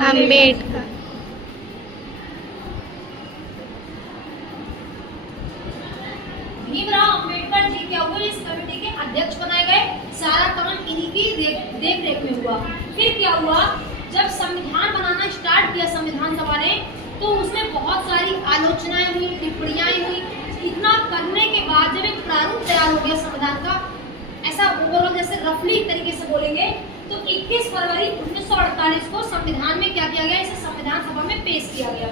अम्बेडकर। भीमराव अंबेडकर जी क्या हुए, इस कमेटी के अध्यक्ष बनाए गए। सारा काम इन्हीं की देख रेख में हुआ। फिर क्या हुआ, जब संविधान बनाना स्टार्ट किया संविधान सभा ने, तो उसमें बहुत सारी आलोचनाएं हुई, टिप्पणियां हुई। इतना करने के बाद जब एक प्रारूप तैयार हो गया संविधान का, ऐसा ओवरऑल जैसे रफली तरीके से बोलेंगे तो 21 फरवरी 1948 को संविधान में क्या किया गया, इसे संविधान सभा में पेश किया गया।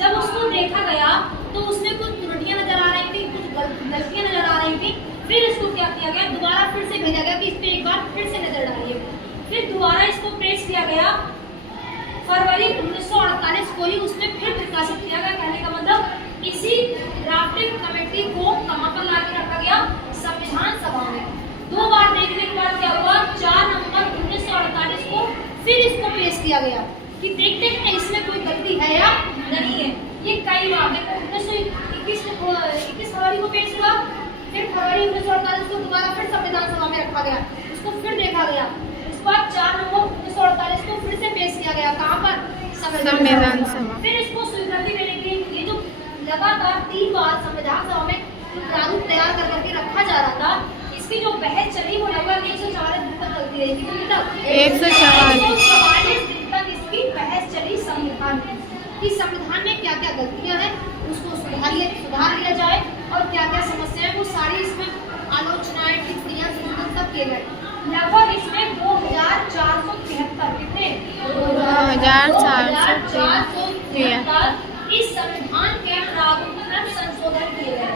जब उसको देखा गया तो उसमें कुछ त्रुटियां नजर आ रही थी, कुछ गलतियां नजर आ रही थी। फिर इसको क्या किया गया, दोबारा फिर से भेजा गया कि इस पे एक बार फिर से नजर डालिए। फिर दोबारा इसको पेश किया गया फरवरी 1948 को ही, उसमें फिर प्रकाशित किया गया। कहने का मतलब इसी ड्राफ्टिंग कमेटी को कहां पर लाके रखा गया, संविधान सभा में। 2 बार देखने के बाद क्या हुआ, 4 नवंबर 1948 को फिर इसको पेश किया गया कि देखते हैं इसमें कोई गलती है या नहीं है। ये कई बार देखो 21 फरवरी को पेश हुआ, फिर फरवरी 1948 को दोबारा फिर संविधान सभा में रखा गया, उसको फिर देखा गया। उसके बाद 4 नवंबर 1948 को फिर से पेश किया गया, कहां पर, संविधान सभा। फिर इसको स्वीकृति देने के लिए ये जो लगातार 3 बार संविधान सभा में प्रारूप तैयार करके रखा जा रहा था, इसकी जो बहस चली वो लगभग 144 दिन तक चलती रही। कितने तक, 144 दिन तक इसकी बहस चली संविधान में, कि संविधान में क्या क्या गलतियां हैं उसको सुधार लिया जाए, और क्या क्या समस्याएं, वो सारी इसमें आलोचनाएं, टिप्पणियां, संशोधन सब किए गए। लगभग इसमें 2473 कितने, 2473 इस संविधान के प्रारूप में संशोधन किए गए।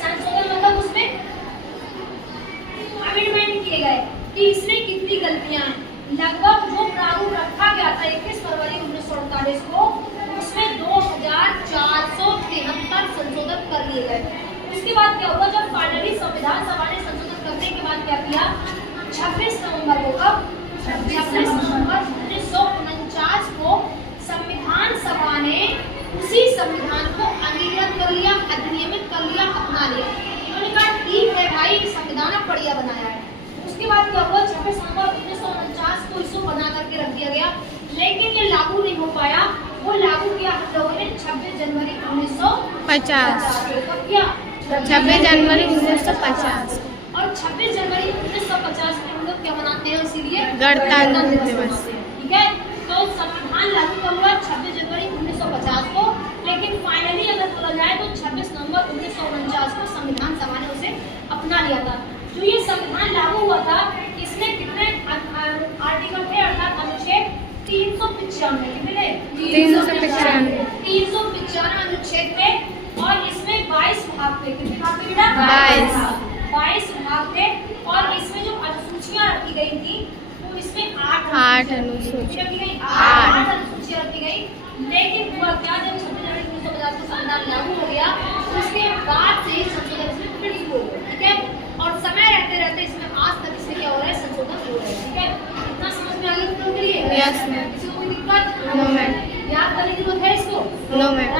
संशोधन मतलब उसमें अमेंडमेंट किए गए कि इसमें कितनी गलतियां हैं। लगभग जो प्रारूप रखा गया था 21 फरवरी 1948 को, उसमें 2473 संशोधन कर लिए गए। उसके बाद क्या हुआ, जब फाइनली संविधान सभा ने संशोधन करने के बाद क्या किया, 26 नवंबर को, कब, 26 नवंबर 1949 को संविधान सभा ने उसी संविधान को अधिनियमित कर लिया, अपना लिया। उन्होंने कहा ठीक है भाई, संविधान अब बढ़िया बनाया है। उसके बाद क्या हुआ, 26 नवंबर 1949 को इसको बना करके रख दिया गया, लेकिन ये लागू नहीं हो पाया। वो लागू किया हम लोगों ने 26 जनवरी 1950 को किया, 26 जनवरी 1950। और 26 जनवरी 1950 में हम लोग क्या मनाते हैं, इसीलिए गणतंत्र दिवस। ठीक है, तो संविधान लागू कब हुआ, 26 जनवरी 1950 को, लेकिन फाइनली अगर बोला जाए तो 26 नवंबर 1949 को संविधान सभा ने उसे अपना लिया था। जो ये संविधान लागू हुआ था, इसमें कितने आर्टिकल थे, अर्थात अनुच्छेद 395, कितने, 395 अनुच्छेद थे, और इसमें 22 भाग थे। कितने भाग थे बेटा, 22 भाग थे। और इसमें जो अनुसूचियां रखी गई थी, तो इसमें 8 अनुसूचियां रखी गई, 8 अनुसूचियां रखी गई। लेकिन हुआ क्या, जब 26 जनवरी 1950 को संविधान लागू हो गया, उसके बाद से संशोधन इसमें फिर शुरू हो गया। ठीक है, और समय रहते रहते इसमें आज तक इसमें क्या हो रहा है, संशोधन हो रहा है। ठीक है, इतना समझ में आ गया तुम लोगों के लिए? Yes ma'am. किसी को कोई दिक्कत? No ma'am. याद करने की जरूरत है इसको? No ma'am.